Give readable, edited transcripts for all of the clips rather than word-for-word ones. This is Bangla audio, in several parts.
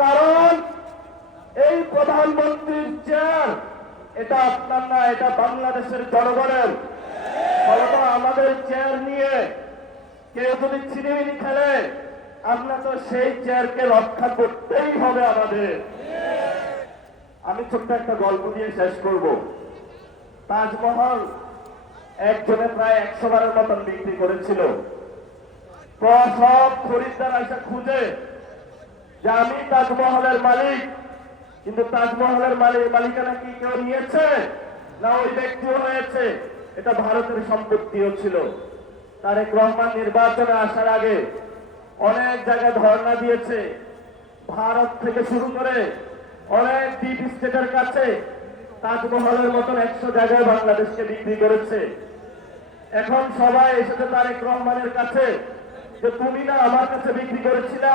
কারণ এই প্রধানমন্ত্রীর চেয়ার এটা আপনার না, এটা বাংলাদেশের জনগণের। ফলত আমাদের চেয়ার নিয়ে কেউ যদি ছিনিমিনি খেলে, আমরা তো সেই চেয়ারকে রক্ষা করতেই হবে আমাদের। আমি ছোট্ট একটা গল্প দিয়ে শেষ করব। তাজমহল একজনে প্রায় 100 বারের মতন বিক্রি করেছিল। সব খরিদ্দার এসে খুঁজে যে আমি তাজমহলের মালিক, কিন্তু তাজমহলের মালিকানা কি কেউ নিয়েছে না ওই ব্যক্তিও হয়েছে? এটা ভারতের সম্পত্তিও ছিল। তারেক রহমান নির্বাচনে আসার আগে অনেক জায়গায় ধর্ণা দিয়েছে, ভারত থেকে শুরু করে অনেক ডিপ স্টেটের কাছে তাজমহলের মতন 100 জায়গায় বাংলাদেশকে বিক্রি করেছে। এখন সবাই এসেছে তারেক রহমানের কাছে যে তুমি না আমার কাছে বিক্রি করেছিলা,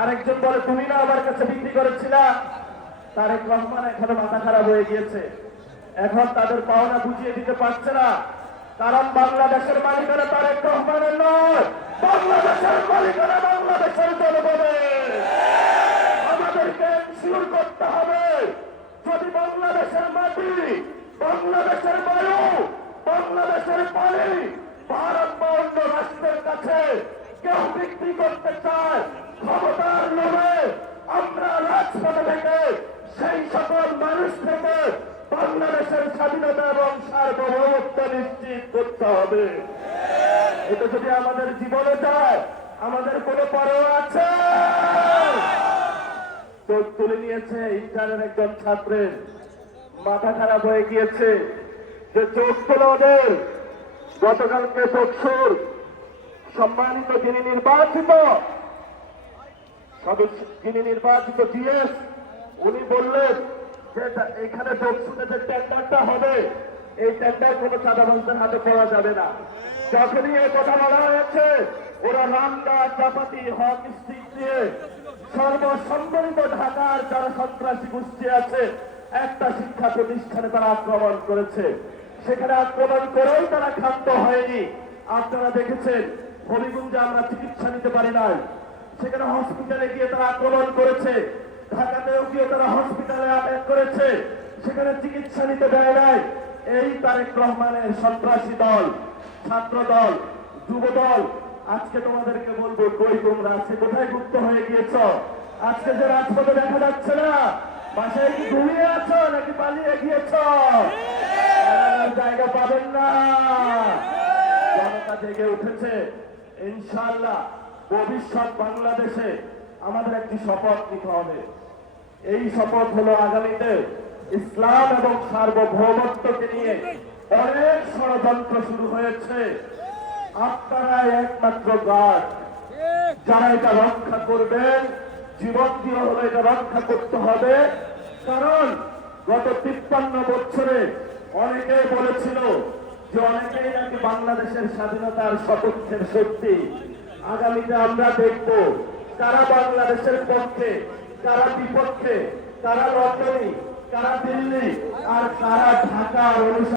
আরেকজন বলে তুমি না আমার কাছে বিক্রি করেছিলা। তারেক রহমান এখনো মাথা খারাপ হয়ে গিয়েছে, এখন তাদের পাওনা বুঝিয়ে দিতে পারছে না। কারণ বাংলাদেশের মালিকানা তারেক রহমানের নয়, বাংলাদেশের মালিকানা বাংলাদেশের জনগণের। আমাদেরকে এনশিওর করতে হবে যদি বাংলাদেশের মাটি, বাংলাদেশের বায়ু, বাংলাদেশের পানি ভারত বা অন্য রাষ্ট্রের কাছে কেউ বিক্রি করতে চায়, ক্ষমতার লোভে আমরা রাজপথে থেকে সেই সকল মানুষ থেকে বাংলাদেশের স্বাধীনতা এবং সার্বভৌমত্ব নিশ্চিত করতে হবে। এটা যদি আমাদের জীবনে যায়, আমাদের কোনো পরেও আছে। চোখ তুলে নিয়েছে ইন্টারের একজন ছাত্রের, মাথা খারাপ হয়ে গিয়েছে যে চোখ তুলে ওদের। গতকালকে চোখসুর সম্মানিত যিনি নির্বাচিত সদস্য, যিনি নির্বাচিত জিএস, উনি বললেন যে এখানে চোখসুতে যে টেন্ডারটা হবে, এই টেন্ডার কোনো চাঁদাবাজদের হাতে পাওয়া যাবে না। যখনই এই কথা বলা হয়েছে, ওরা রামদা চাপাতি হক স্টিক দিয়ে সর্বসম্মিলিত ঢাকার যারা সন্ত্রাসী গোষ্ঠী আছে একটা শিক্ষা প্রতিষ্ঠানে তারা আক্রমণ করেছে। সেখানে আক্রমণ করেও তারা ক্ষান্ত হয়নি। আপনারা দেখেছেন হবিগঞ্জে আমরা চিকিৎসা নিতে পারি নাই, সেখানে হসপিটালে গিয়ে তারা আক্রমণ করেছে। ঢাকাতেও গিয়ে তারা হসপিটালে অ্যাটাক করেছে, সেখানে চিকিৎসা নিতে দেয় নাই। এই তারেক রহমানের সন্ত্রাসী দল, ছাত্র দল, যুব দল, আজকে তোমাদেরকে বলবো কই তোমরা, আজকে কোথায় গুপ্ত হয়ে গিয়েছ? আজকে যে রাজপথে দেখা যাচ্ছে না, বাসায় কি ঘুমিয়ে আছো নাকি পালিয়ে গিয়েছ? জায়গা পাবেন না। জনতা জেগে উঠেছে। ইনশাআল্লাহ ভবিষ্যৎ বাংলাদেশে আমাদের একটি শপথ নিতে হবে। এই শপথ হলো আগামীতে ইসলাম এবং সার্বভৌমত্বকে নিয়ে অনেক ষড়যন্ত্র শুরু হয়েছে। আপনারা একমাত্র গার্ড, যারা এটা রক্ষা করবেন, জীবন দিয়ে হলো এটা রক্ষা করতে হবে। কারণ গত 53 বছরে অনেকেই বলেছিল যে অনেকেই নাকি বাংলাদেশের স্বাধীনতার সপক্ষের শক্তি। আগামীতে আমরা দেখব কারা বাংলাদেশের পক্ষে, কারা বিপক্ষে, কারা লন্ডনী, কারা দিল্লি, আর কারা ঢাকা